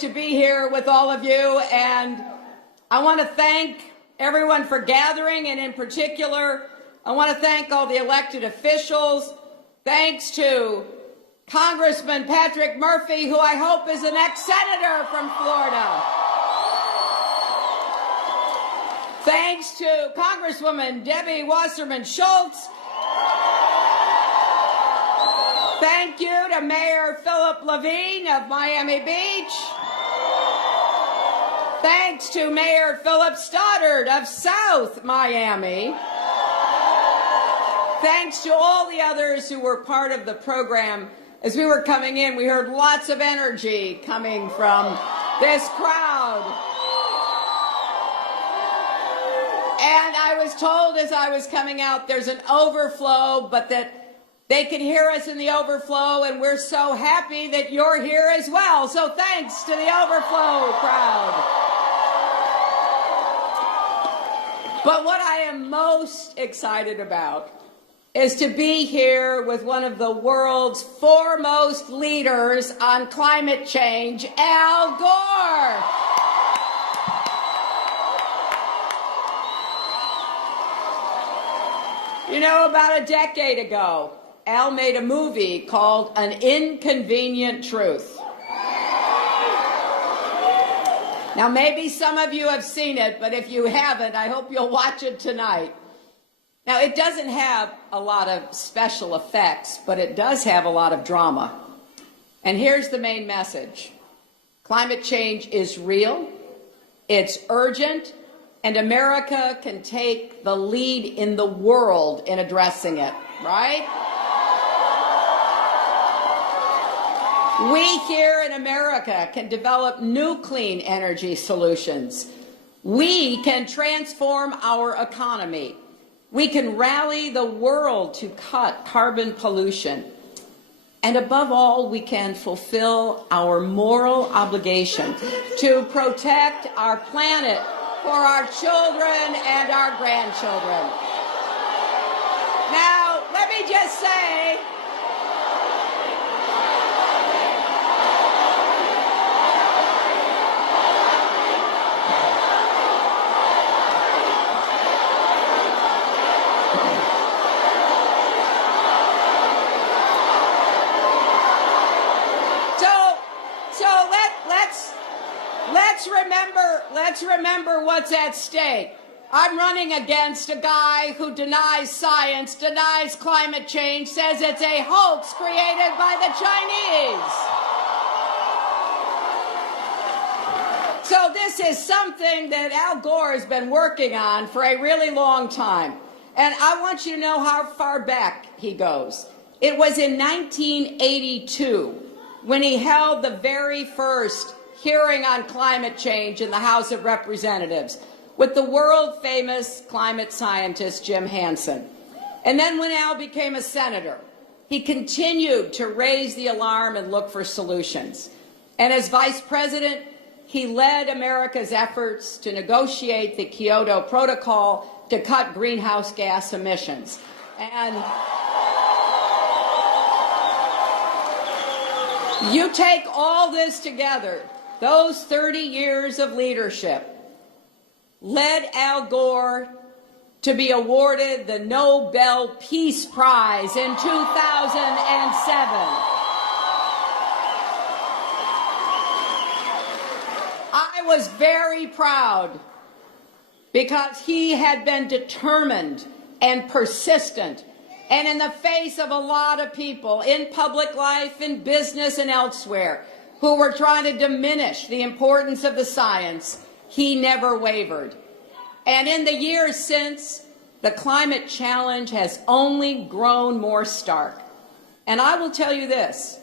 to be here with all of you, and I want to thank everyone for gathering, and in particular, I want to thank all the elected officials. Thanks to Congressman Patrick Murphy, who I hope is the next senator from Florida. Thanks to Congresswoman Debbie Wasserman Schultz. Thank you to Mayor Philip Levine of Miami Beach. Thanks to Mayor Philip Stoddard of South Miami. Thanks to all the others who were part of the program. As we were coming in, we heard lots of energy coming from this crowd. And I was told as I was coming out, there's an overflow, but that they can hear us in the overflow, and we're so happy that you're here as well. So thanks to the overflow crowd. But what I am most excited about is to be here with one of the world's foremost leaders on climate change, Al Gore. You know, about a decade ago, Al made a movie called An Inconvenient Truth. Now, maybe some of you have seen it, but if you haven't, I hope you'll watch it tonight. Now, it doesn't have a lot of special effects, but it does have a lot of drama. And here's the main message. Climate change is real, it's urgent, and America can take the lead in the world in addressing it, right? We here in America can develop new clean energy solutions. We can transform our economy. We can rally the world to cut carbon pollution. And above all, we can fulfill our moral obligation to protect our planet for our children and our grandchildren. Now, let me just say, let's remember what's at stake. I'm running against a guy who denies science, denies climate change, says it's a hoax created by the Chinese. So this is something that Al Gore has been working on for a really long time. And I want you to know how far back he goes. It was in 1982 when he held the very first hearing on climate change in the House of Representatives with the world-famous climate scientist Jim Hansen. And then when Al became a senator, he continued to raise the alarm and look for solutions. And as vice president, he led America's efforts to negotiate the Kyoto Protocol to cut greenhouse gas emissions. And you take all this together, those 30 years of leadership led Al Gore to be awarded the Nobel Peace Prize in 2007. I was very proud because he had been determined and persistent, and in the face of a lot of people in public life, in business, and elsewhere who were trying to diminish the importance of the science, he never wavered. And in the years since, the climate challenge has only grown more stark. And I will tell you this,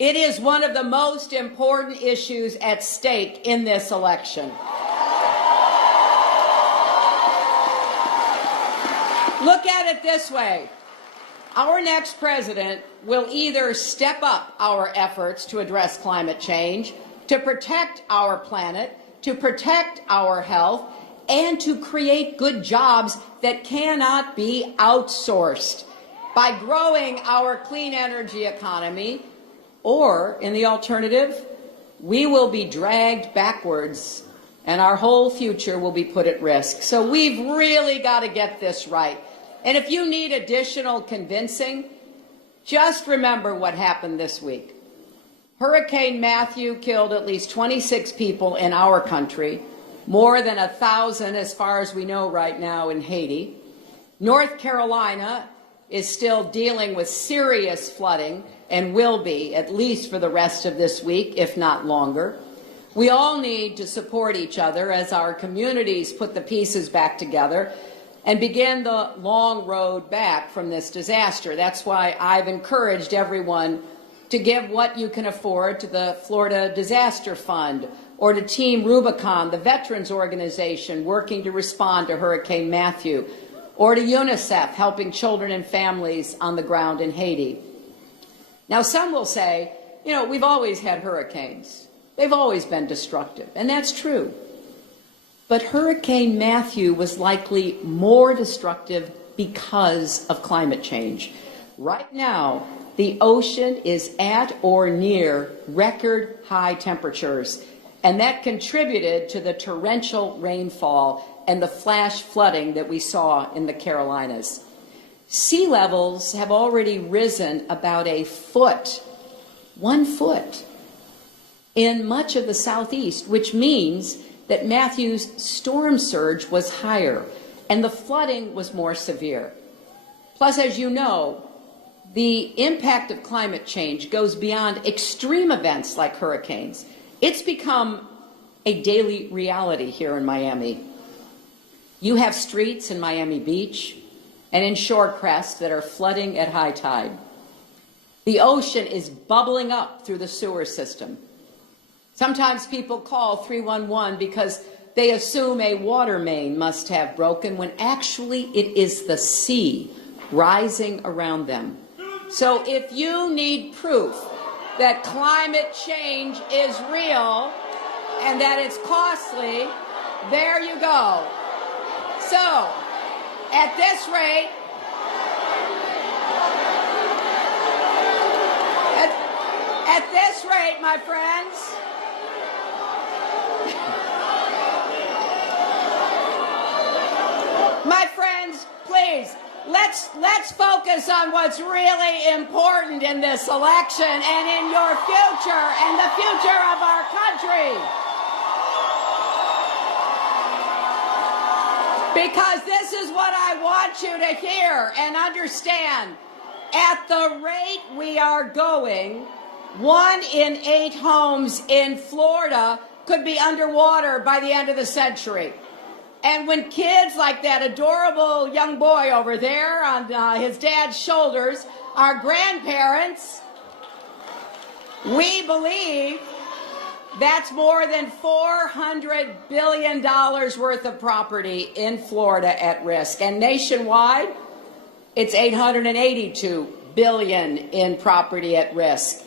it is one of the most important issues at stake in this election. Look at it this way. Our next president will either step up our efforts to address climate change, to protect our planet, to protect our health, and to create good jobs that cannot be outsourced by growing our clean energy economy, or, in the alternative, we will be dragged backwards and our whole future will be put at risk. So we've really got to get this right. And if you need additional convincing, just remember what happened this week. Hurricane Matthew killed at least 26 people in our country, more than 1,000 as far as we know right now in Haiti. North Carolina is still dealing with serious flooding and will be, at least for the rest of this week, if not longer. We all need to support each other as our communities put the pieces back together and begin the long road back from this disaster. That's why I've encouraged everyone to give what you can afford to the Florida Disaster Fund or to Team Rubicon, the veterans organization working to respond to Hurricane Matthew, or to UNICEF helping children and families on the ground in Haiti. Now, some will say, you know, we've always had hurricanes. They've always been destructive, and that's true. But Hurricane Matthew was likely more destructive because of climate change. Right now, the ocean is at or near record high temperatures, and that contributed to the torrential rainfall and the flash flooding that we saw in the Carolinas. Sea levels have already risen about a foot, 1 foot, in much of the southeast, which means that Matthew's storm surge was higher and the flooding was more severe. Plus, as you know, the impact of climate change goes beyond extreme events like hurricanes. It's become a daily reality here in Miami. You have streets in Miami Beach and in Shorecrest that are flooding at high tide. The ocean is bubbling up through the sewer system. Sometimes people call 311 because they assume a water main must have broken, when actually it is the sea rising around them. So if you need proof that climate change is real and that it's costly, there you go. So, at this rate, my friends, please, let's focus on what's really important in this election and in your future and the future of our country. Because this is what I want you to hear and understand. At the rate we are going, 1 in 8 homes in Florida could be underwater by the end of the century. And when kids like that adorable young boy over there on his dad's shoulders are grandparents, we believe that's more than $400 billion worth of property in Florida at risk. And nationwide, it's $882 billion in property at risk.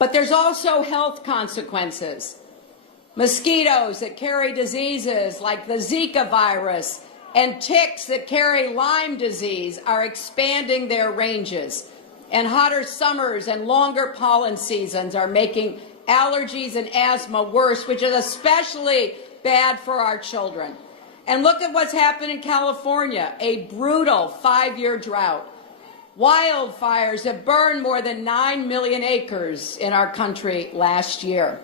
But there's also health consequences. Mosquitoes that carry diseases like the Zika virus and ticks that carry Lyme disease are expanding their ranges. And hotter summers and longer pollen seasons are making allergies and asthma worse, which is especially bad for our children. And look at what's happened in California, a brutal 5-year drought. Wildfires have burned more than 9 million acres in our country last year.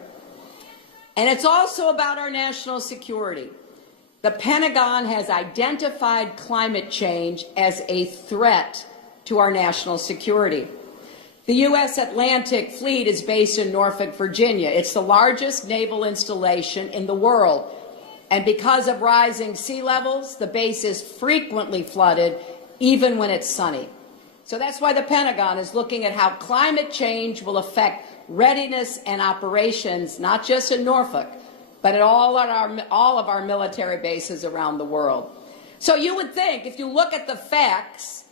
And it's also about our national security. The Pentagon has identified climate change as a threat to our national security. The U.S. Atlantic Fleet is based in Norfolk, Virginia. It's the largest naval installation in the world. And because of rising sea levels, the base is frequently flooded, even when it's sunny. So that's why the Pentagon is looking at how climate change will affect readiness and operations, not just in Norfolk, but at all of our military bases around the world. So you would think, if you look at the facts,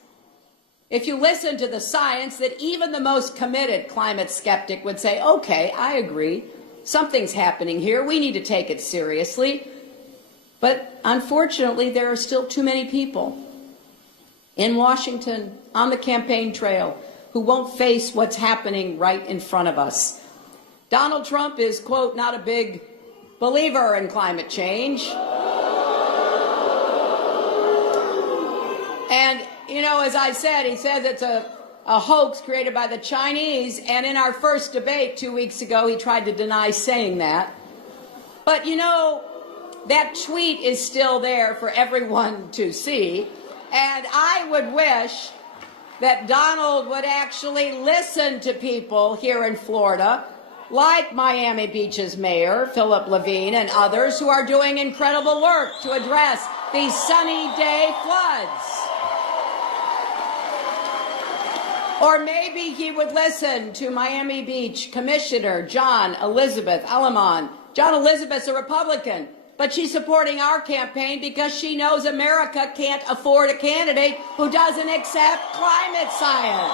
if you listen to the science, that even the most committed climate skeptic would say, okay, I agree, something's happening here, we need to take it seriously. But unfortunately, there are still too many people in Washington, on the campaign trail, who won't face what's happening right in front of us. Donald Trump is, quote, not a big believer in climate change. And, you know, as I said, he says it's a hoax created by the Chinese. And in our first debate 2 weeks ago, he tried to deny saying that. But, you know, that tweet is still there for everyone to see. And I would wish that Donald would actually listen to people here in Florida, like Miami Beach's mayor, Philip Levine, and others who are doing incredible work to address these sunny day floods. Or maybe he would listen to Miami Beach Commissioner John Elizabeth Alamon. John Elizabeth's a Republican, but she's supporting our campaign because she knows America can't afford a candidate who doesn't accept climate science.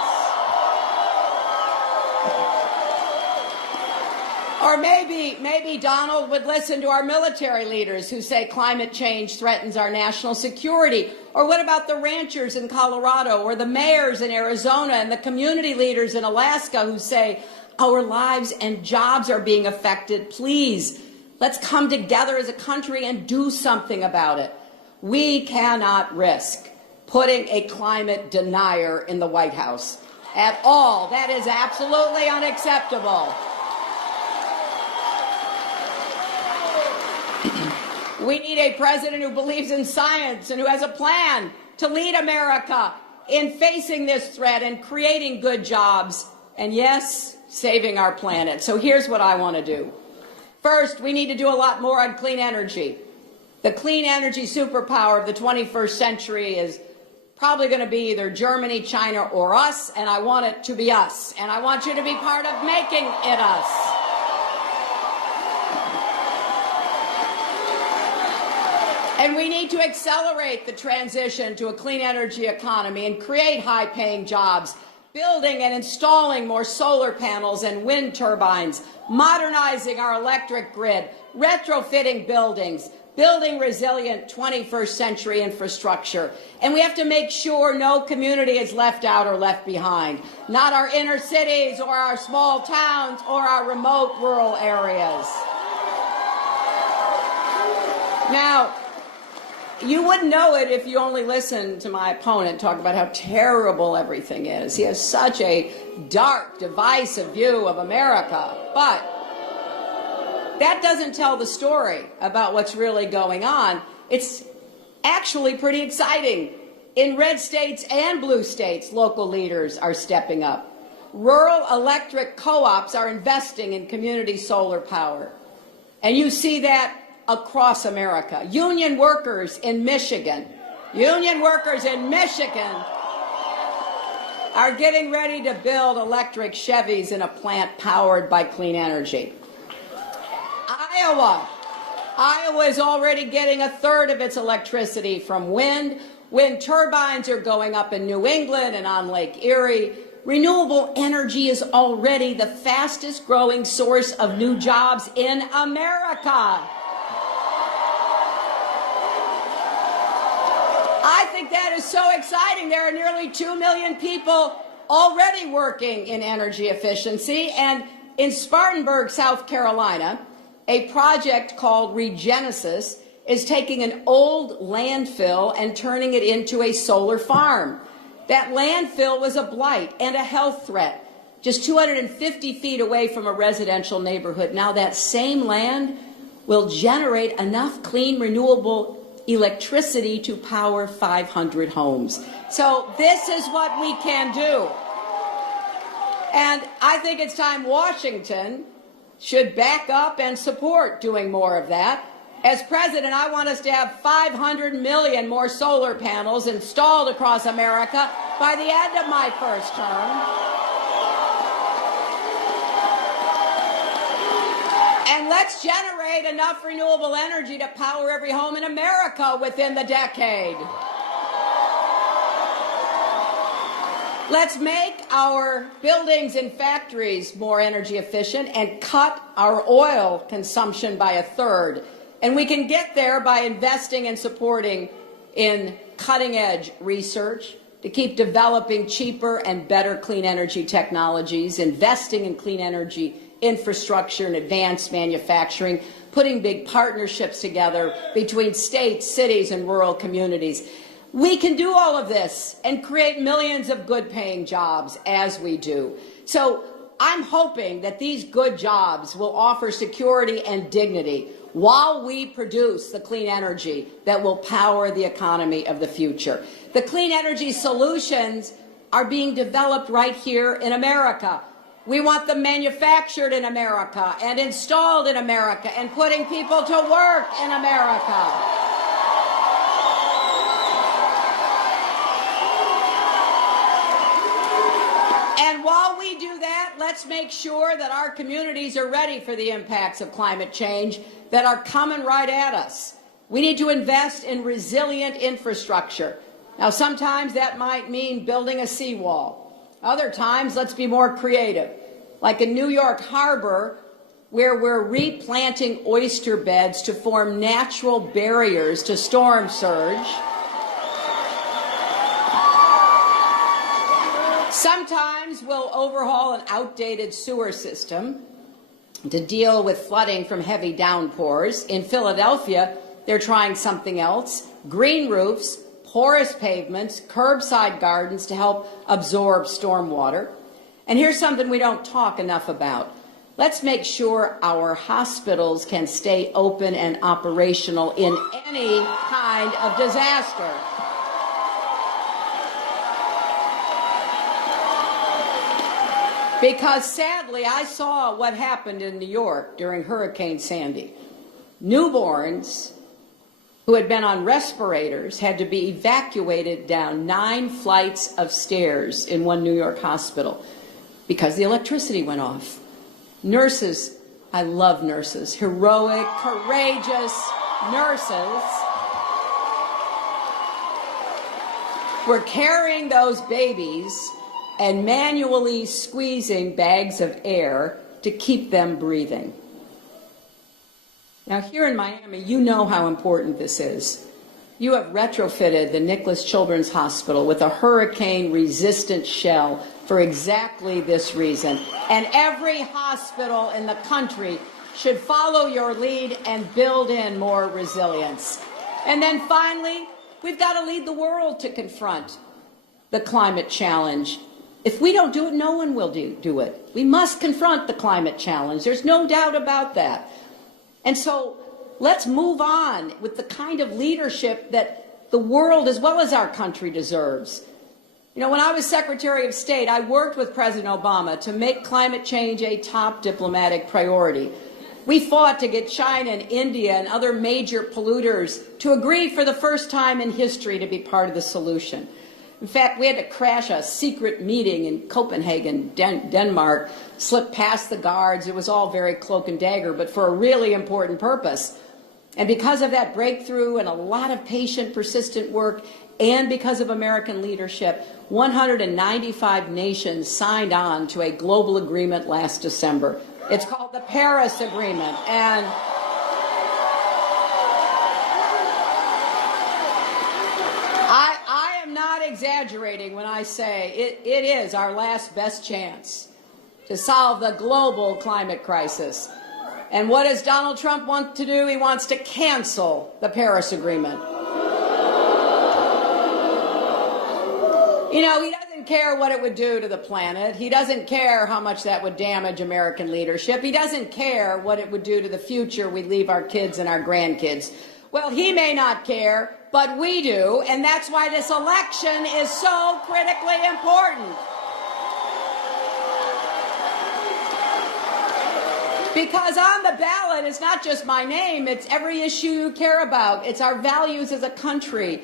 Or maybe Donald would listen to our military leaders who say climate change threatens our national security. Or what about the ranchers in Colorado or the mayors in Arizona and the community leaders in Alaska who say our lives and jobs are being affected? Please, let's come together as a country and do something about it. We cannot risk putting a climate denier in the White House at all. That is absolutely unacceptable. We need a president who believes in science and who has a plan to lead America in facing this threat and creating good jobs and, yes, saving our planet. So here's what I want to do. First, we need to do a lot more on clean energy. The clean energy superpower of the 21st century is probably going to be either Germany, China, or us, and I want it to be us. And I want you to be part of making it us. And we need to accelerate the transition to a clean energy economy and create high-paying jobs, building and installing more solar panels and wind turbines, modernizing our electric grid, retrofitting buildings, building resilient 21st century infrastructure. And we have to make sure no community is left out or left behind, not our inner cities or our small towns or our remote rural areas. Now, you wouldn't know it if you only listened to my opponent talk about how terrible everything is. He has such a dark, divisive view of America. But that doesn't tell the story about what's really going on. It's actually pretty exciting. In red states and blue states, local leaders are stepping up. Rural electric co-ops are investing in community solar power. And you see that across America. Union workers in Michigan are getting ready to build electric Chevys in a plant powered by clean energy. Iowa is already getting a third of its electricity from wind. Wind turbines are going up in New England and on Lake Erie. Renewable energy is already the fastest growing source of new jobs in America. I think that is so exciting. There are nearly 2 million people already working in energy efficiency. And in Spartanburg, South Carolina, a project called Regenesis is taking an old landfill and turning it into a solar farm. That landfill was a blight and a health threat, just 250 feet away from a residential neighborhood. Now that same land will generate enough clean, renewable electricity to power 500 homes. So this is what we can do. And I think it's time Washington should back up and support doing more of that. As president, I want us to have 500 million more solar panels installed across America by the end of my first term. And let's generate enough renewable energy to power every home in America within the decade. Let's make our buildings and factories more energy efficient and cut our oil consumption by a third. And we can get there by investing and supporting in cutting-edge research to keep developing cheaper and better clean energy technologies, investing in clean energy infrastructure and advanced manufacturing, putting big partnerships together between states, cities, and rural communities. We can do all of this and create millions of good-paying jobs as we do. So I'm hoping that these good jobs will offer security and dignity while we produce the clean energy that will power the economy of the future. The clean energy solutions are being developed right here in America. We want them manufactured in America and installed in America and putting people to work in America. And while we do that, let's make sure that our communities are ready for the impacts of climate change that are coming right at us. We need to invest in resilient infrastructure. Now, sometimes that might mean building a seawall. Other times, let's be more creative, like in New York Harbor, where we're replanting oyster beds to form natural barriers to storm surge. Sometimes we'll overhaul an outdated sewer system to deal with flooding from heavy downpours. In Philadelphia, they're trying something else: green roofs, porous pavements, curbside gardens to help absorb stormwater. And here's something we don't talk enough about. Let's make sure our hospitals can stay open and operational in any kind of disaster. Because sadly, I saw what happened in New York during Hurricane Sandy. Newborns who had been on respirators had to be evacuated down 9 flights of stairs in one New York hospital because the electricity went off. Nurses, I love nurses, heroic, courageous nurses, were carrying those babies and manually squeezing bags of air to keep them breathing. Now, here in Miami, you know how important this is. You have retrofitted the Nicklaus Children's Hospital with a hurricane-resistant shell for exactly this reason. And every hospital in the country should follow your lead and build in more resilience. And then finally, we've got to lead the world to confront the climate challenge. If we don't do it, no one will do it. We must confront the climate challenge. There's no doubt about that. And so let's move on with the kind of leadership that the world as well as our country deserves. You know, when I was Secretary of State, I worked with President Obama to make climate change a top diplomatic priority. We fought to get China and India and other major polluters to agree for the first time in history to be part of the solution. In fact, we had to crash a secret meeting in Copenhagen, Denmark, slip past the guards. It was all very cloak and dagger, but for a really important purpose. And because of that breakthrough and a lot of patient, persistent work, and because of American leadership, 195 nations signed on to a global agreement last December. It's called the Paris Agreement. And I am not exaggerating when I say it is our last best chance to solve the global climate crisis. And what does Donald Trump want to do? He wants to cancel the Paris Agreement. You know, he doesn't care what it would do to the planet. He doesn't care how much that would damage American leadership. He doesn't care what it would do to the future we leave our kids and our grandkids. Well, he may not care, but we do, and that's why this election is so critically important. Because on the ballot is not just my name, it's every issue you care about. It's our values as a country.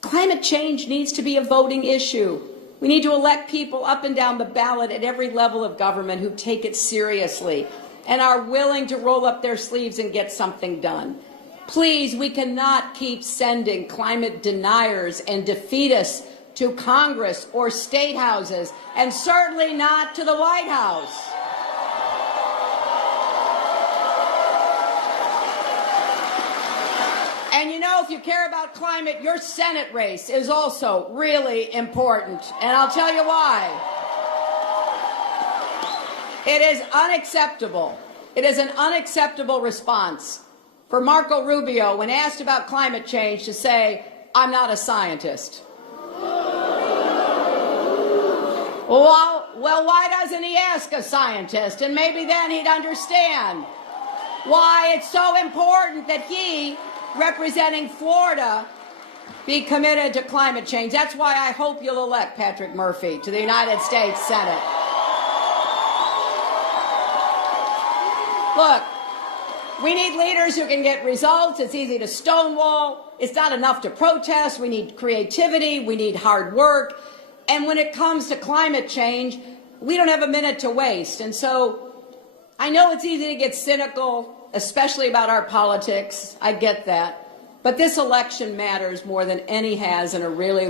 Climate change needs to be a voting issue. We need to elect people up and down the ballot at every level of government who take it seriously and are willing to roll up their sleeves and get something done. Please, we cannot keep sending climate deniers and defeatists to Congress or state houses, and certainly not to the White House. And you know, if you care about climate, your Senate race is also really important. And I'll tell you why. It is unacceptable. It is an unacceptable response for Marco Rubio, when asked about climate change, to say, "I'm not a scientist." Well, why doesn't he ask a scientist? And maybe then he'd understand why it's so important that he, representing Florida, be committed to climate change. That's why I hope you'll elect Patrick Murphy to the United States Senate. Look, we need leaders who can get results. It's easy to stonewall. It's not enough to protest. We need creativity. We need hard work. And when it comes to climate change, we don't have a minute to waste. And so I know it's easy to get cynical, especially about our politics. I get that. But this election matters more than any has in a really long